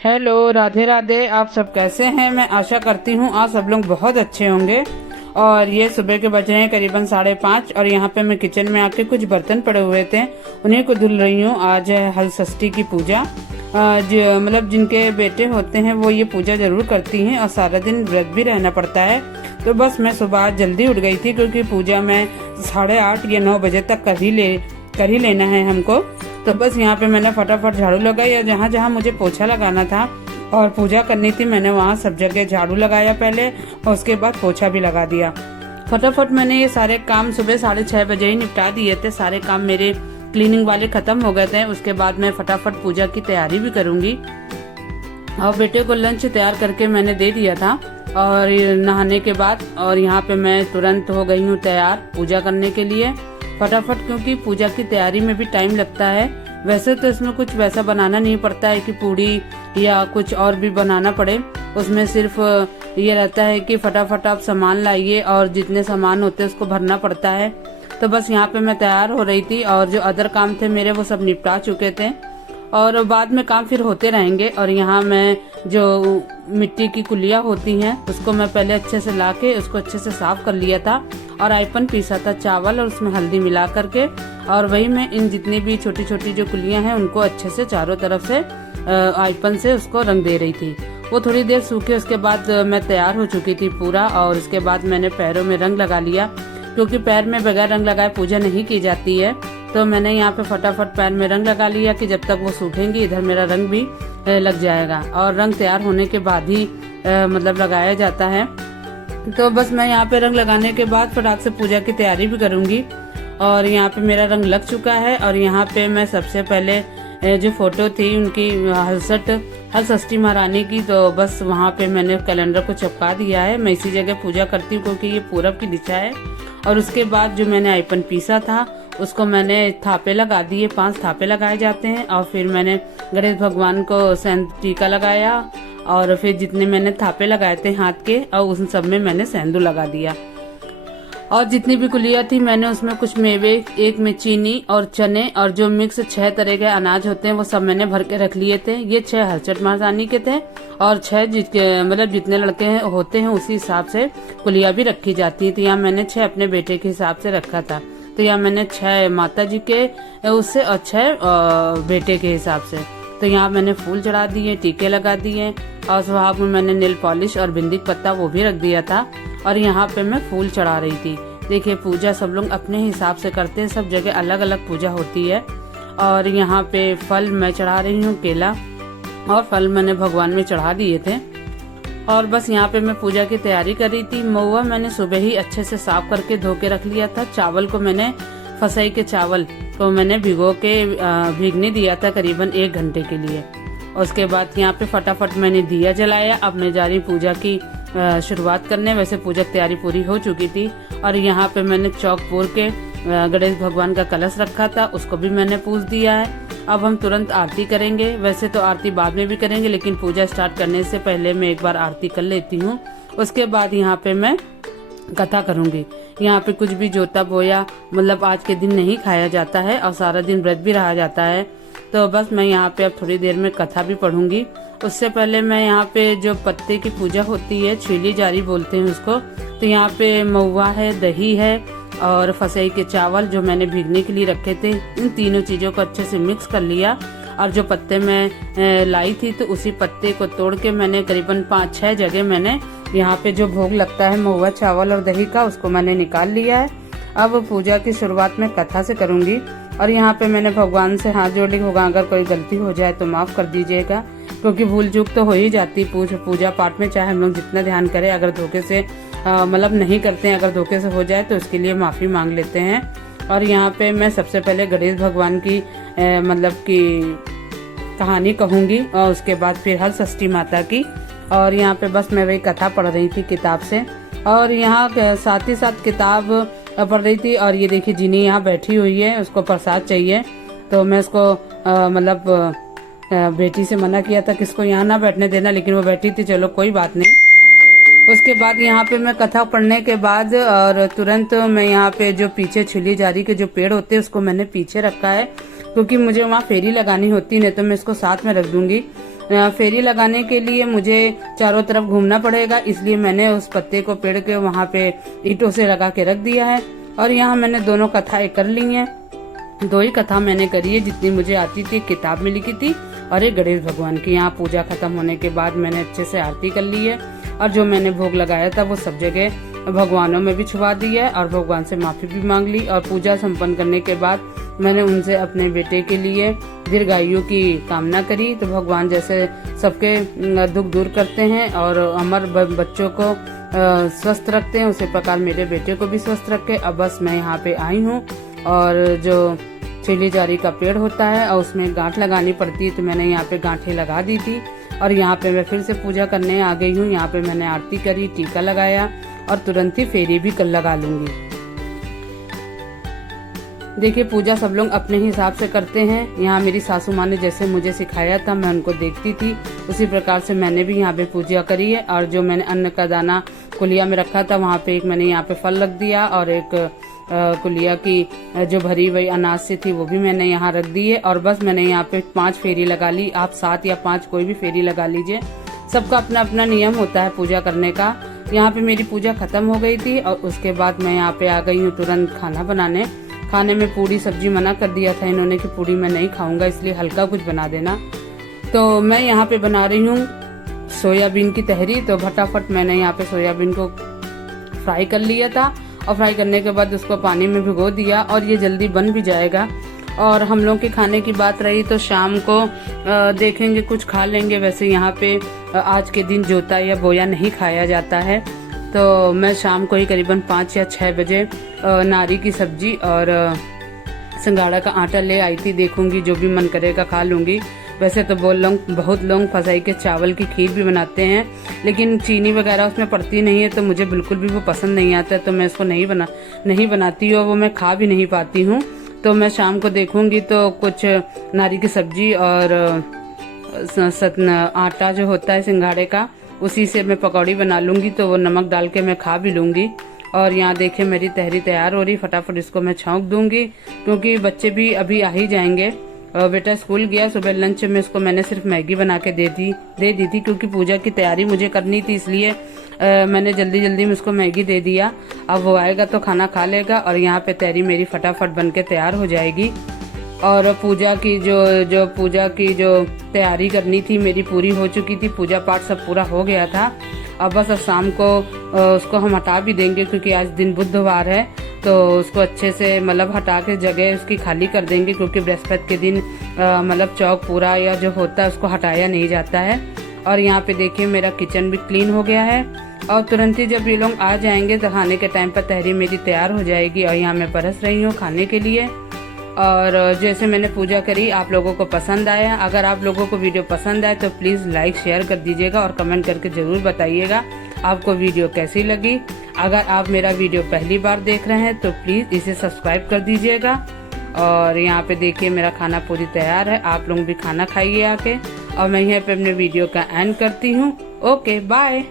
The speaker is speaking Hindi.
हेलो, राधे राधे। आप सब कैसे हैं? मैं आशा करती हूँ आप सब लोग बहुत अच्छे होंगे। और ये सुबह के बज रहे हैं करीबन 5:30 और यहाँ पे मैं किचन में आके कुछ बर्तन पड़े हुए थे, उन्हीं को धुल रही हूँ। आज है हल षष्ठी की पूजा। जो मतलब जिनके बेटे होते हैं वो ये पूजा जरूर करती हैं और सारा दिन व्रत भी रहना पड़ता है। तो बस मैं सुबह आज जल्दी उठ गई थी क्योंकि पूजा मैं 8:30 या 9 बजे तक कर ही लेना है हमको। तो बस यहाँ पे मैंने फटाफट झाड़ू लगाई और जहाँ जहाँ मुझे पोछा लगाना था और पूजा करनी थी मैंने वहाँ सब जगह झाड़ू लगाया पहले और उसके बाद पोछा भी लगा दिया। फटाफट मैंने ये सारे काम सुबह 6:30 बजे ही निपटा दिए थे। सारे काम मेरे क्लीनिंग वाले खत्म हो गए थे। उसके बाद मैं फटाफट पूजा की तैयारी भी करूंगी। और बेटे को लंच तैयार करके मैंने दे दिया था और नहाने के बाद और यहाँ पे मैं तुरंत हो गई हूँ तैयार पूजा करने के लिए फटाफट, क्योंकि पूजा की तैयारी में भी टाइम लगता है। वैसे तो इसमें कुछ वैसा बनाना नहीं पड़ता है कि पूड़ी या कुछ और भी बनाना पड़े। उसमें सिर्फ ये रहता है कि फटाफट आप सामान लाइए और जितने सामान होते हैं उसको भरना पड़ता है। तो बस यहाँ पे मैं तैयार हो रही थी और जो अदर काम थे मेरे वो सब निपटा चुके थे और बाद में काम फिर होते रहेंगे। और यहाँ मैं जो मिट्टी की कुलियाँ होती हैं उसको मैं पहले अच्छे से लाके उसको अच्छे से साफ कर लिया था और आईपन पीसा था चावल और उसमें हल्दी मिला करके। और वही मैं इन जितनी भी छोटी छोटी जो कुलियाँ हैं उनको अच्छे से चारों तरफ से आईपन से उसको रंग दे रही थी। वो थोड़ी देर सूखे उसके बाद मैं तैयार हो चुकी थी पूरा। और उसके बाद मैंने पैरों में रंग लगा लिया क्योंकि पैर में बगैर रंग लगाए पूजा नहीं की जाती है। तो मैंने यहाँ पे फटाफट पैर में रंग लगा लिया कि जब तक वो सूखेंगी इधर मेरा रंग भी लग जाएगा। और रंग तैयार होने के बाद ही मतलब लगाया जाता है। तो बस मैं यहाँ पे रंग लगाने के बाद फटाक से पूजा की तैयारी भी करूंगी। और यहाँ पे मेरा रंग लग चुका है और यहाँ पे मैं सबसे पहले जो फोटो थी उनकी हल षष्ठी महारानी की, तो बस वहाँ पे मैंने कैलेंडर को चिपका दिया है। मैं इसी जगह पूजा करती हूँ क्योंकि ये पूरब की दिशा है। और उसके बाद जो मैंने आईपन पीसा था उसको मैंने थापे लगा दिए, 5 थापे लगाए जाते हैं। और फिर मैंने गणेश भगवान को टीका लगाया और फिर जितने मैंने थापे लगाए थे हाथ के और उन सब में मैंने सेंदूर लगा दिया। और जितनी भी कुलिया थी मैंने उसमें कुछ मेवे, एक में चीनी और चने और जो मिक्स 6 तरह के अनाज होते हैं वो सब मैंने भर के रख लिए थे। ये 6 हलचट महारानी के थे और 6 मतलब जितने लड़के होते हैं उसी हिसाब से कुलिया भी रखी जाती है। तो यहाँ मैंने 6 अपने बेटे के हिसाब से रखा था। तो यहाँ मैंने 6 माता जी के उससे और 6 बेटे के हिसाब से। तो यहाँ मैंने फूल चढ़ा दिए, टीके लगा दिए और वहाँ में मैंने नेल पॉलिश और बिंदी पत्ता वो भी रख दिया था। और यहाँ पे मैं फूल चढ़ा रही थी। देखिए पूजा सब लोग अपने हिसाब से करते हैं, सब जगह अलग अलग पूजा होती है। और यहाँ पे फल मैं चढ़ा रही हूँ, केला और फल मैंने भगवान में चढ़ा दिए थे। और बस यहाँ पे मैं पूजा की तैयारी कर रही थी। महुआ मैंने सुबह ही अच्छे से साफ करके धो के रख लिया था। चावल को मैंने फसई के चावल को मैंने भिगो के भीगने दिया था करीबन 1 घंटे के लिए। उसके बाद यहाँ पे फटाफट मैंने दिया जलाया। अब मैं जा रही पूजा की शुरुआत करने। वैसे पूजा की तैयारी पूरी हो चुकी थी और यहाँ पे मैंने चौक पूर के गणेश भगवान का कलश रखा था, उसको भी मैंने पूज दिया है। अब हम तुरंत आरती करेंगे। वैसे तो आरती बाद में भी करेंगे लेकिन पूजा स्टार्ट करने से पहले मैं एक बार आरती कर लेती हूँ। उसके बाद यहाँ पे मैं कथा करूंगी। यहाँ पे कुछ भी जोता बोया मतलब आज के दिन नहीं खाया जाता है और सारा दिन व्रत भी रहा जाता है। तो बस मैं यहाँ पे अब थोड़ी देर में कथा भी पढ़ूंगी। उससे पहले मैं यहाँ पे जो पत्ते की पूजा होती है, छीली जारी बोलते हैं उसको। तो यहाँ पे महुआ है, दही है और फसई के चावल जो मैंने भीगने के लिए रखे थे, इन तीनों चीजों को अच्छे से मिक्स कर लिया। और जो पत्ते मैं लाई थी तो उसी पत्ते को तोड़ के मैंने करीबन 5-6 जगह मैंने यहाँ पे जो भोग लगता है महुआ चावल और दही का उसको मैंने निकाल लिया है। अब पूजा की शुरुआत में कथा से करूंगी। और यहाँ पे मैंने भगवान से हाथ जोड़ ली होगा, अगर कोई गलती हो जाए तो माफ कर दीजिएगा क्योंकि भूल चूक तो हो ही जाती पूजा पाठ में, चाहे हम लोग जितना ध्यान करें। अगर धोखे से मतलब नहीं करते हैं, अगर धोखे से हो जाए तो उसके लिए माफी मांग लेते हैं। और यहाँ पे मैं सबसे पहले गणेश भगवान की मतलब की कहानी कहूंगी और उसके बाद फिर हल षष्ठी माता की। और यहाँ पे बस मैं वही कथा पढ़ रही थी किताब से और यहाँ साथ ही साथ किताब पढ़ रही थी। और ये देखिए जिनी यहाँ बैठी हुई है, उसको प्रसाद चाहिए। तो मैं उसको मतलब बेटी से मना किया था किसको यहाँ ना बैठने देना, लेकिन वो बैठी थी। चलो कोई बात नहीं। उसके बाद यहाँ पे मैं कथा पढ़ने के बाद और तुरंत मैं यहाँ पे जो पीछे छिली जारी के जो पेड़ होते हैं उसको मैंने पीछे रखा है, क्योंकि मुझे वहाँ फेरी लगानी होती, नहीं तो मैं इसको साथ में रख दूंगी। फेरी लगाने के लिए मुझे चारों तरफ घूमना पड़ेगा, इसलिए मैंने उस पत्ते को पेड़ के वहाँ पे ईंटों से लगा के रख दिया है। और यहाँ मैंने दोनों कथाएं कर ली हैं। 2 ही कथा मैंने करी है जितनी मुझे आती थी, किताब में लिखी थी, और एक गणेश भगवान की। यहाँ पूजा खत्म होने के बाद मैंने अच्छे से आरती कर ली है, और जो मैंने भोग लगाया था वो सब जगह भगवानों में भी छुपा दिया है, और भगवान से माफी भी मांग ली। और पूजा संपन्न करने के बाद मैंने उनसे अपने बेटे के लिए दीर्घायु की कामना करी। तो भगवान जैसे सबके दुख दूर करते हैं और अमर बच्चों को स्वस्थ रखते हैं, उसी प्रकार मेरे बेटे को भी स्वस्थ रखे। अब बस मैं यहाँ पे आई हूँ, और जो छिली जारी का पेड़ होता है और उसमें गांठ लगानी पड़ती है, तो मैंने यहाँ पे गांठें लगा दी थी। और यहाँ पे मैं फिर से पूजा करने आ गई हूँ। यहाँ पे मैंने आरती करी, टीका लगाया, और तुरंत ही फेरी भी कल लगा लूंगी। देखिए, पूजा सब लोग अपने हिसाब से करते हैं। यहाँ मेरी सासू माँ ने जैसे मुझे सिखाया था, मैं उनको देखती थी, उसी प्रकार से मैंने भी यहाँ पे पूजा करी है। और जो मैंने अन्न का दाना कुलिया में रखा था, वहाँ पे एक मैंने यहाँ पे फल रख दिया, और एक कुलिया की जो भरी हुई अनाज से थी वो भी मैंने यहाँ रख दी है। और बस मैंने यहाँ पे 5 फेरी लगा ली। आप 7 या 5 कोई भी फेरी लगा लीजिए, सबका अपना अपना नियम होता है पूजा करने का। यहाँ पे मेरी पूजा खत्म हो गई थी, और उसके बाद मैं यहाँ पे आ गई हूँ तुरंत खाना बनाने। खाने में पूरी सब्जी मना कर दिया था इन्होंने कि पूरी मैं नहीं खाऊंगा, इसलिए हल्का कुछ बना देना। तो मैं यहाँ पे बना रही हूँ सोयाबीन की तहरी। तो फटाफट मैंने यहाँ पे सोयाबीन को फ्राई कर लिया था, और फ्राई करने के बाद उसको पानी में भिगो दिया, और ये जल्दी बन भी जाएगा। और हम लोग के खाने की बात रही तो शाम को देखेंगे कुछ खा लेंगे। वैसे यहाँ पे आज के दिन जोता या बोया नहीं खाया जाता है, तो मैं शाम को ही करीबन 5 या 6 बजे नारी की सब्जी और सिंगाड़ा का आटा ले आई थी। देखूंगी जो भी मन करेगा खा लूंगी। वैसे तो बहुत लोग फसाई के चावल की खीर भी बनाते हैं, लेकिन चीनी वगैरह उसमें पड़ती नहीं है, तो मुझे बिल्कुल भी वो पसंद नहीं आता है, तो मैं इसको नहीं बनाती हूँ, वो मैं खा भी नहीं पाती हूँ। तो मैं शाम को देखूंगी तो कुछ नारी की सब्जी और आटा जो होता है सिंगाड़े का, उसी से मैं पकौड़ी बना लूंगी, तो वो नमक डाल के मैं खा भी लूंगी। और यहाँ देखिए मेरी तहरी तैयार हो रही, फटाफट इसको मैं छौंक दूंगी, क्योंकि बच्चे भी अभी आ ही जाएंगे। बेटा स्कूल गया, सुबह लंच में इसको मैंने सिर्फ मैगी बना के दे दी थी, क्योंकि पूजा की तैयारी मुझे करनी थी, इसलिए मैंने जल्दी में उसको मैगी दे दिया। अब वो आएगा तो खाना खा लेगा, और यहाँ पे तैयारी मेरी फटाफट बन के तैयार हो जाएगी। और पूजा की जो तैयारी करनी थी मेरी पूरी हो चुकी थी, पूजा पाठ सब पूरा हो गया था। अब बस शाम को उसको हम हटा भी देंगे, क्योंकि आज दिन बुधवार है, तो उसको अच्छे से मतलब हटा के जगह उसकी खाली कर देंगे, क्योंकि बृहस्पति के दिन मतलब चौक पूरा या जो होता है उसको हटाया नहीं जाता है। और यहाँ पे देखिए मेरा किचन भी क्लीन हो गया है, और तुरंत ही जब ये लोग आ जाएंगे तो खाने के टाइम पर तहरी मेरी तैयार हो जाएगी। और यहाँ मैं परस रही हूँ खाने के लिए। और जैसे मैंने पूजा करी आप लोगों को पसंद आया। अगर आप लोगों को वीडियो पसंद आए तो प्लीज़ लाइक शेयर कर दीजिएगा, और कमेंट करके ज़रूर बताइएगा आपको वीडियो कैसी लगी। अगर आप मेरा वीडियो पहली बार देख रहे हैं तो प्लीज़ इसे सब्सक्राइब कर दीजिएगा। और यहाँ पे देखिए मेरा खाना पूरी तैयार है, आप लोग भी खाना खाइए आके। और मैं यहाँ पे अपने वीडियो का एंड करती हूँ। Okay bye.